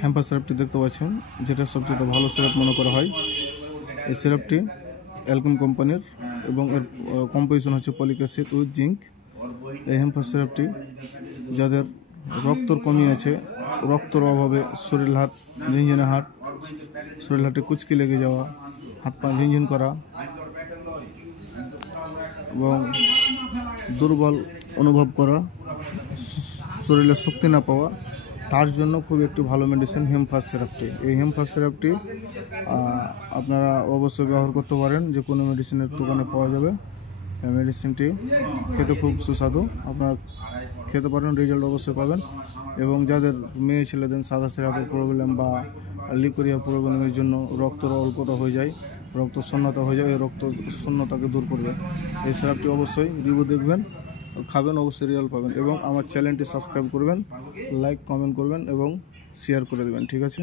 Hamper সিরাপটি দেখতে পাচ্ছেন, যেটা সবচেয়ে ভালো সিরাপ মনে করা হয়। এই সিরাপটি অ্যালকেম কোম্পানির এবং এর কম্পোজিশন হচ্ছে ফলিক অ্যাসিড উইথ জিঙ্ক। এই হ্যাম্পার সিরাপটি যাদের রক্তর কমি আছে, রক্তর অভাবে শরীর হাত ঝিনঝিনে হাত, শরীর হাতে কুচকি লেগে যাওয়া, হাত পা ঝিনঝিন করা এবং দুর্বল অনুভব করা, শরীরে শক্তি না পাওয়া, তার জন্য খুব একটি ভালো মেডিসিন হেমফাস সিরাপটি। এই হেমফাস সিরাপটি আপনারা অবশ্যই ব্যবহার করতে পারেন, যে কোনো মেডিসিনের দোকানে পাওয়া যাবে। এই মেডিসিনটি খেতে খুব সুস্বাদু, আপনারা খেতে পারেন, রেজাল্ট অবশ্যই পাবেন। এবং যাদের মেয়ে ছেলেদের সাদা সিরাপের প্রবলেম বা লিকোরিয়া প্রবলেমের জন্য রক্তর অল্পতা হয়ে যায়, রক্ত শূন্যতা হয়ে যায়, এই রক্ত শূন্যতাকে দূর করবে। এই সিরাপটি অবশ্যই রিভিউ দেখবেন, খাবেন, অবশ্যই রেজাল্ট পাবেন। এবং আমার চ্যানেলটি সাবস্ক্রাইব করবেন, লাইক কমেন্ট করবেন এবং শেয়ার করে দেবেন। ঠিক আছে।